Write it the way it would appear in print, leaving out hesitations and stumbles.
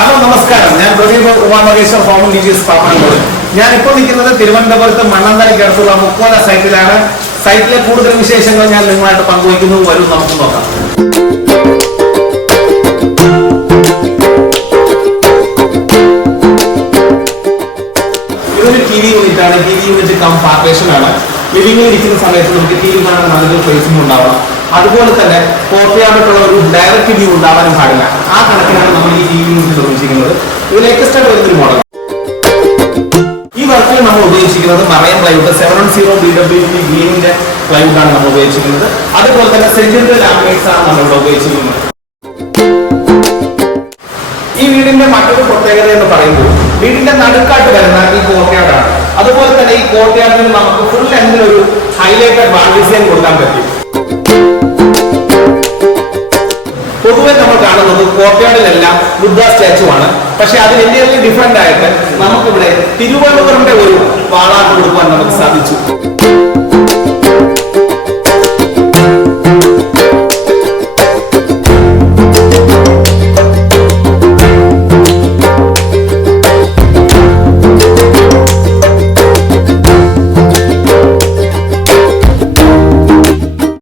Hello നമസ്കാരം, ഞാൻ Pradeep ഉമാമഹേശ്വർ home ഡിജിസ് പാപ്പാനോട്. ഞാനിപ്പോൾ നിൽക്കുന്നത് തിരുവനന്തപുരത്ത് മണ്ണന്തലയ്ക്കടുത്തുള്ള മുക്കോല സൈറ്റിലാണ്. സൈറ്റിലെ കൂടുതൽ വിശേഷങ്ങൾ ഞാൻ നിങ്ങളുമായിട്ട് പങ്കുവയ്ക്കുന്നു. വരും നമുക്ക് നോക്കാം. ഇതൊരു ടി വി യൂണിറ്റ് ആണ്. ടി വി യൂണിറ്റ് കം പാർട്ടേഷൻ ആണ്. ലിവിംഗിൽ ഇരിക്കുന്ന സമയത്ത് നമുക്ക് ടി വി കാണാൻ നല്ലൊരു പ്ലേസിംഗ് ഉണ്ടാവണം. അതുപോലെ തന്നെ കോർട്ടിയായിട്ടുള്ള ഒരു ഡയറക്റ്റ് വ്യൂ ഉണ്ടാവാനും പാടില്ല. ആ കണക്കിനാണ് നമ്മൾ ഈ ടി വി യൂണിറ്റ് നിർമ്മിച്ചിരിക്കുന്നത്. ഇത് ലേറ്റസ്റ്റ് ആയിട്ട് വരുന്നൊരു മോഡലാണ്. ഈ വർക്കിൽ നമ്മൾ ഉപയോഗിച്ചിരിക്കുന്നത് മറൈൻ പ്ലൈവുഡ് 710 BWP ഗ്രീനിന്റെ പ്ലൈവുഡ് ആണ് നമ്മൾ ഉപയോഗിച്ചിരിക്കുന്നത്. അതുപോലെ തന്നെ സെന്റിമീറ്റർ ലാമിനേറ്റ്സ് ആണ് നമ്മൾ ഇവിടെ ഉപയോഗിച്ചിരിക്കുന്നത്. ഈ വീടിന്റെ മറ്റൊരു പ്രത്യേകത എന്ന് പറയുമ്പോൾ വീടിന്റെ നടുക്കായിട്ട് വരുന്ന ഈ കോർട്ട്യാർഡാണ്. അതുപോലെ തന്നെ ഈ കോർട്ട്യാർഡിൽ നമുക്ക് ഫുൾ ലെങ്തിൽ ഒരു ഹൈലൈറ്റഡ് വാൾ ഡിസൈൻ കൊടുക്കാൻ പറ്റും. പൊതുവെ നമ്മൾ കാണുന്നത് കോർട്ട്യാർഡിലെല്ലാം ബുദ്ധ സ്റ്റാച്ചു ആണ്. പക്ഷെ അതിന് ഇന്ത്യയിൽ ഡിഫറെന്റ് ആയിട്ട് നമുക്കിവിടെ തിരുവനന്തപുരത്തിന്റെ ഒരു വാളാട്ട് കൊടുക്കാൻ നമുക്ക് സാധിച്ചു.